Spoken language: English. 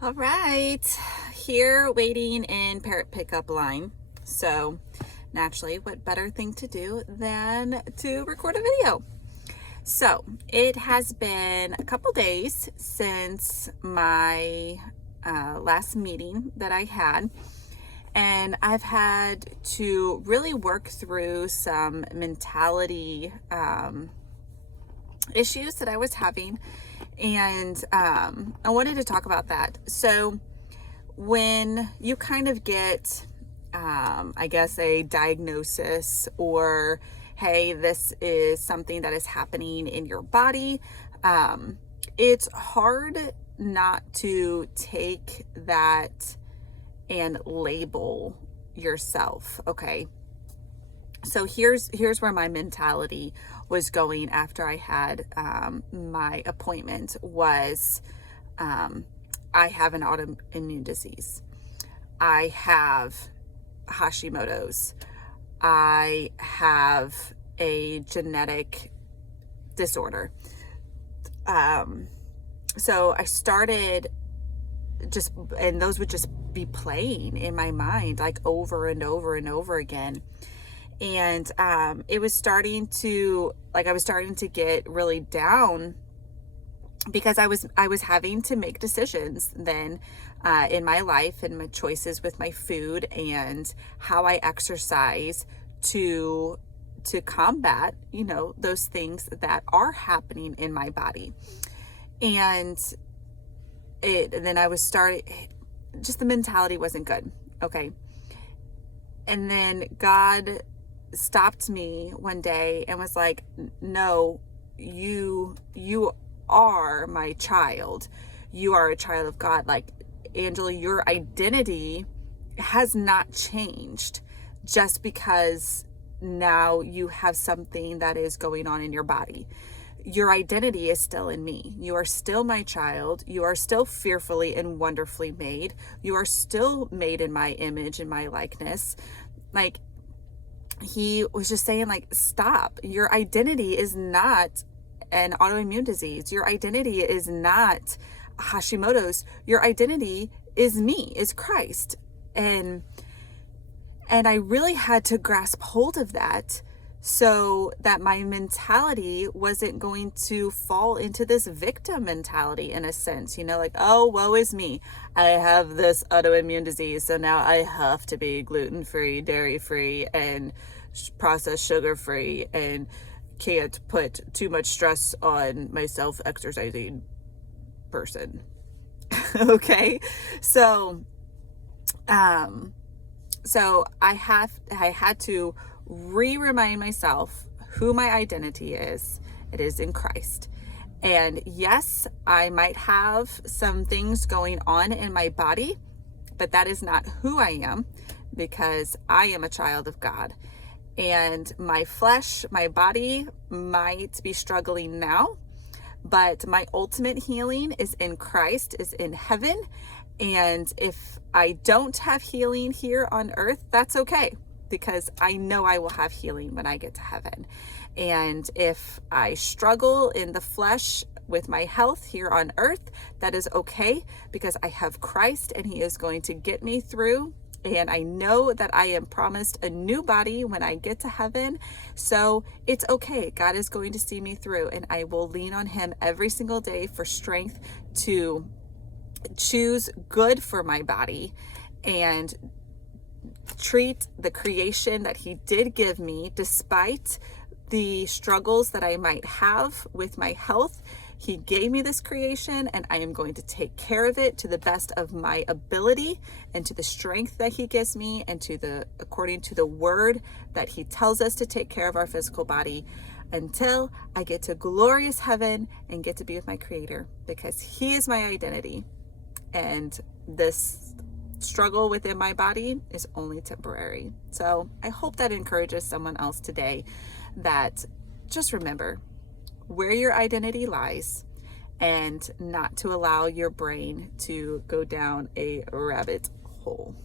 All right, here waiting in parrot pickup line. So naturally, what better thing to do than to record a video? So it has been a couple days since my last meeting that I had, and I've had to really work through some mentality issues that I was having, and I wanted to talk about that. So when you kind of get, I guess, a diagnosis, or hey, this is something that is happening in your body, it's hard not to take that and label yourself. Okay, so here's where my mentality was going after I had my appointment was, I have an autoimmune disease. I have Hashimoto's. I have a genetic disorder. So I started and those would just be playing in my mind like over and over and over again. And it was starting to, I was starting to get really down because I was having to make decisions then in my life and my choices with my food and how I exercise to combat, those things that are happening in my body. And then I was just the mentality wasn't good. Okay. And then God stopped me one day and was like, no, you are my child. You are a child of God. Like, Angela, your identity has not changed just because now you have something that is going on in your body. Your identity is still in me. You are still my child. You are still fearfully and wonderfully made. You are still made in my image and my likeness. Like, he was just saying, like, stop. Your identity is not an autoimmune disease. Your identity is not Hashimoto's. Your identity is me, is Christ. And I really had to grasp hold of that so that my mentality wasn't going to fall into this victim mentality, in a sense, like, oh, woe is me. I have this autoimmune disease, so now I have to be gluten-free, dairy-free, and processed sugar-free, and can't put too much stress on myself exercising person. Okay, so I had to remind myself who my identity is. It is in Christ. And yes, I might have some things going on in my body, but that is not who I am, because I am a child of God. And my flesh, my body might be struggling now, but my ultimate healing is in Christ, is in heaven. And if I don't have healing here on earth, that's okay, because I know I will have healing when I get to heaven. And if I struggle in the flesh with my health here on earth, that is okay, because I have Christ and he is going to get me through. And I know that I am promised a new body when I get to heaven. So it's okay. God is going to see me through, and I will lean on him every single day for strength to choose good for my body and treat the creation that he did give me, despite the struggles that I might have with my health. He gave me this creation, and I am going to take care of it to the best of my ability and to the strength that he gives me, and according to the word that he tells us to take care of our physical body, until I get to glorious heaven and get to be with my creator, because he is my identity. And this struggle within my body is only temporary. So I hope that encourages someone else today, that just remember where your identity lies, and not to allow your brain to go down a rabbit hole.